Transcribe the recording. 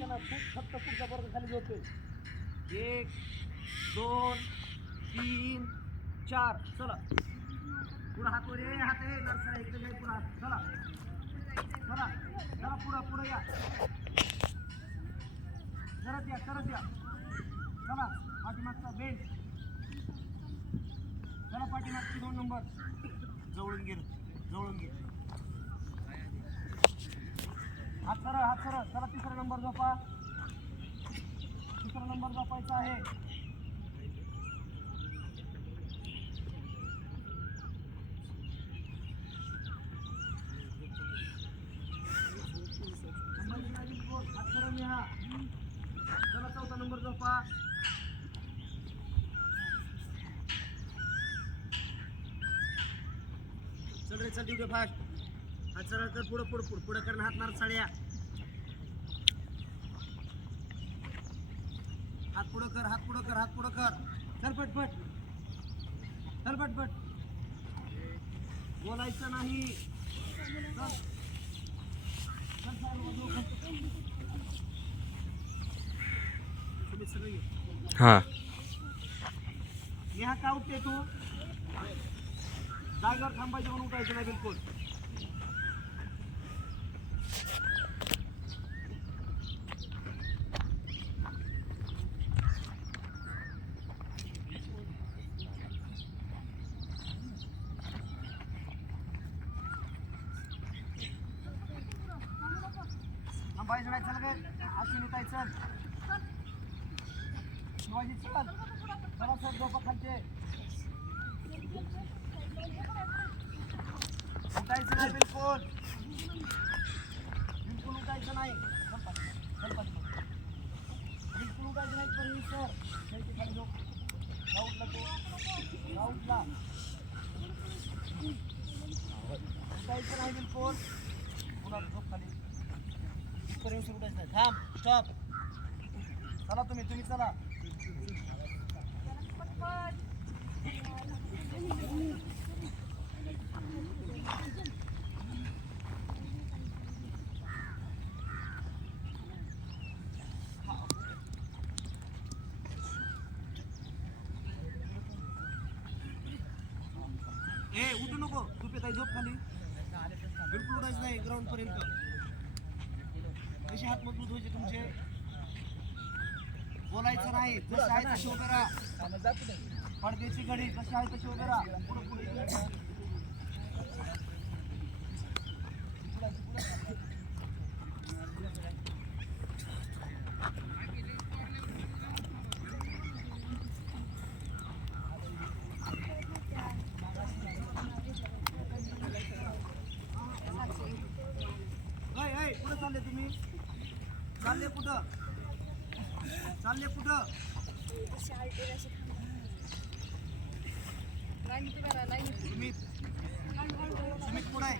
ना फक्त पुढचा पर्यंत खाली झोपेल. 1 2 3 4 चला पुढं हात वर ये हात आहे नरसळा इकडे जाईल पुढं हात चला चला चला पुढं या करत या चला पाठीमागचा बेंच चला पाठीमागची 2 नंबर जवळून घे हात सरळ चला तिसरा नंबर झोपा झोपायचा आहे. हात सरळ न्या चला चौथा नंबर झोपा चल रे चल डिवडे फास्ट हात सरळ कर पुढं कर हात मार साड्या हात पुढं कर चल पटपट बोलायचं नाही हां नेहा का उठते तू जागेवर थांबायचं म्हणून उठायचं नाही बिलकुल. थांबायचं नाही चल गे अश्विनी ताई चल शिवाजी चल चला सर झोपा खालचे उठायचं नाही बिलकुल उठायचं नाही बिलकुल उठायचं नाही पण सर खाली झोप राऊटला उठायचं नाही बिलकुल पुन्हा झोप खाली उठायचं नाही थांब स्टॉप चला तुम्ही चला उठू नको तू पे झोप खाली बिलकुल उठायचं नाही ग्राउंड पर्यंत. कसे हात मजबूत व्हायचे तुमचे बोलायचं नाही जसं आहे तशी उभे राहा पडद्याची घडी जशी आहे तशी उभे राहा पुढे कुठं चालले तुम्ही चालले कुठं सुमित पुढे